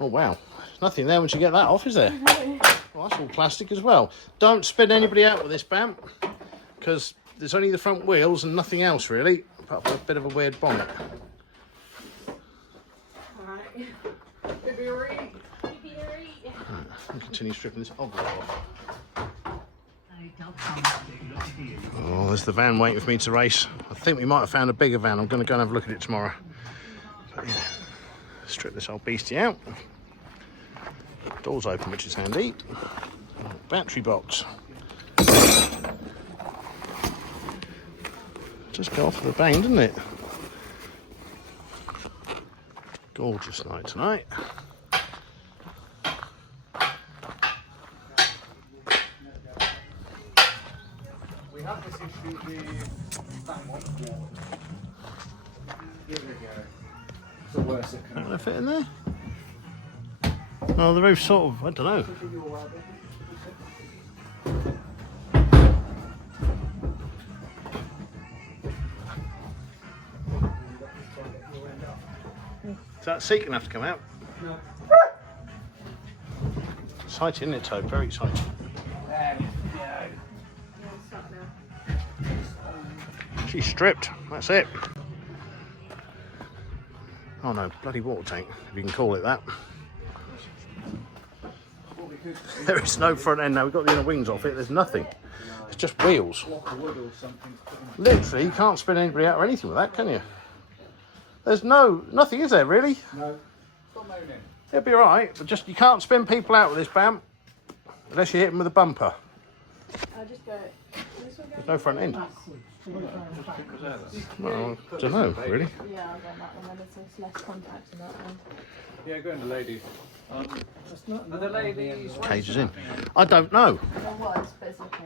Oh wow, nothing there once you get that off, is there? Well, that's all plastic as well. Don't spin anybody out with this BAM, because there's only the front wheels and nothing else really, apart from a bit of a weird bonnet. Alright. I'll continue stripping this ogre off. Oh, there's the van waiting for me to race. I think we might have found a bigger van. I'm going to go and have a look at it tomorrow. But yeah, strip this old beastie out. Doors open, which is handy. Battery box. Just go off with a bang, didn't it? Gorgeous night tonight. We have this issue with that one. Here we go. It's the worst it can Can I fit in there? Oh, the roof's sort of, I don't know. Is that seat going to have to come out? No. Exciting, isn't it, Toad? Very exciting. She's stripped, that's it. Oh no, bloody water tank, if you can call it that. There is no front end now, we've got the inner wings off it, there's nothing. It's just wheels. Literally, you can't spin anybody out or anything with that, can you? There's nothing, is there, really? No. Stop moaning. It'll be alright, but just, you can't spin people out with this BAM, unless you hit them with a bumper. I'll just go. There's no front end. Well, I don't know, really. Yeah, I'll go on that one then. There's less contact in that one. Yeah, go in the ladies. Are the ladies... Cages in. I don't know. There was, but it's okay.